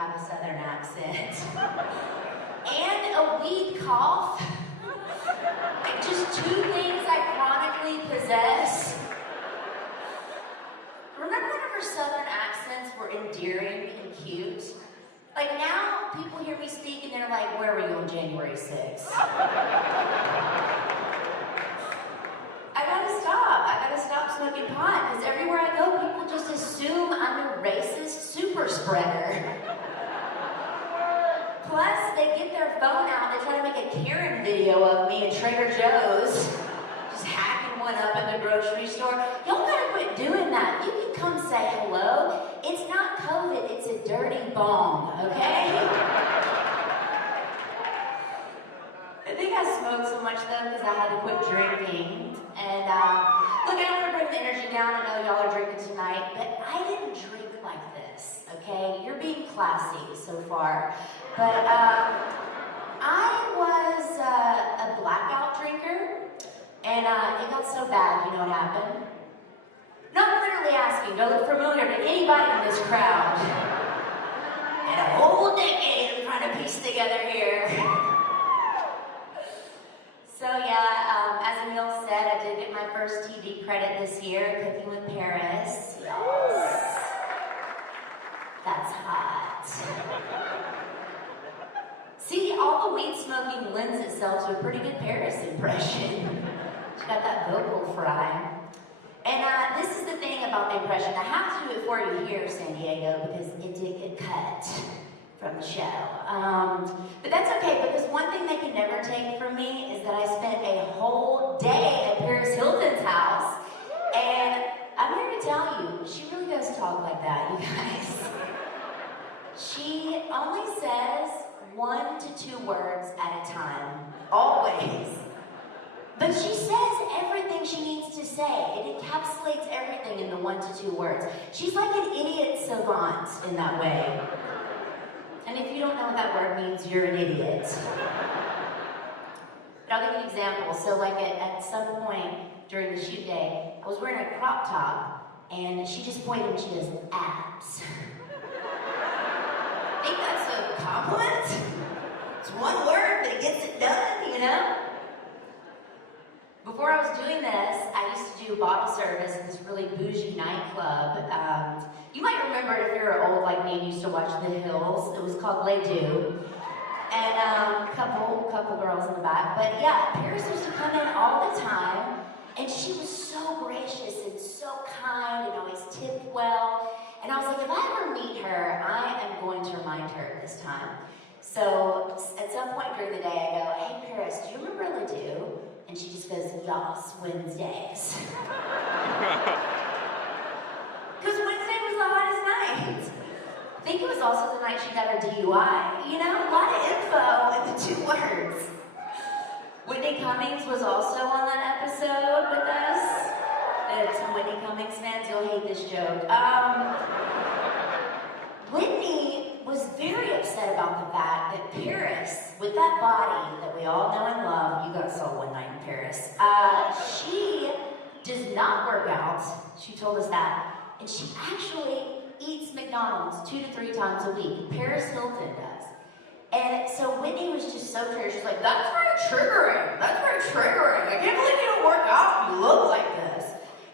have a southern accent. And a weed cough. Just two things I chronically possess. Remember whenever southern accents were endearing and cute? Like now, people hear me speak and they're like, where were you on January 6th? I gotta stop smoking pot, because everywhere I go, people just assume I'm a racist super spreader. Plus, they get their phone out, they try to make a Karen video of me at Trader Joe's, just hacking one up in the grocery store. Y'all gotta quit doing that. You can come say hello. It's not COVID, it's a dirty bong, okay? I think I smoked so much though because I had to quit drinking. And look, I don't want to bring the energy down. I know y'all are drinking tonight, but I didn't drink like this, okay? You're being classy so far. But I was a blackout drinker, and it got so bad, you know what happened? No, I'm literally asking, do I look familiar to anybody in this crowd? And a whole decade I'm trying to piece together here. So yeah, as Emil said, I did get my first TV credit this year, Cooking with Paris. Yes. That's hot. See, all the weed smoking lends itself to a pretty good Paris impression. She got that vocal fry. And this is the thing about the impression. I have to do it for you here, San Diego, because it did get cut from the show. But that's okay, because one thing they can never take from me is that I spent a whole day at Paris Hilton's house. And I'm here to tell you, she really does talk like that, you guys. She only says 1 to 2 words at a time, always. But she says everything she needs to say. It encapsulates everything in the 1 to 2 words. She's like an idiot savant in that way. And if you don't know what that word means, you're an idiot. But I'll give you an example. So like at some point during the shoot day, I was wearing a crop top, and she just pointed and she goes, abs. I think that's a compliment. It's one word, but it gets it done, you know? Before I was doing this, I used to do bottle service at this really bougie nightclub. You might remember it if you're old like me and used to watch The Hills. It was called Les Deux. And a couple girls in the back. But yeah, Paris used to come in all the time, and she was so gracious and so kind and always tipped well. And I was like, if I ever meet her, I am going to remind her this time. So at some point during the day, I go, hey Paris, do you remember Les Deux? And she just goes, yas, Wednesdays. Because Wednesday was the hottest night. I think it was also the night she got her DUI. You know, a lot of info in the 2 words. Whitney Cummings was also on that episode with us. And some Whitney Cummings fans, you'll hate this joke. Whitney was very upset about the fact that Paris, with that body that we all know and love, you guys saw one night in Paris, she does not work out. She told us that. And she actually eats McDonald's 2 to 3 times a week. Paris Hilton does. And so Whitney was just so triggered. She's like, that's very triggering. That's very triggering. I can't believe you don't work out and you look like this.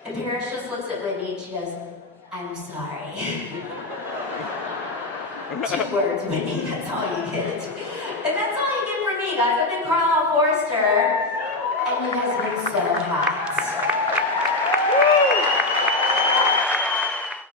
And Paris just looks at Whitney and she goes, I'm sorry. 2 words, Whitney, that's all you get. And that's all you get from me, guys. I've been Carlisle Forrester, and you guys have been so hot.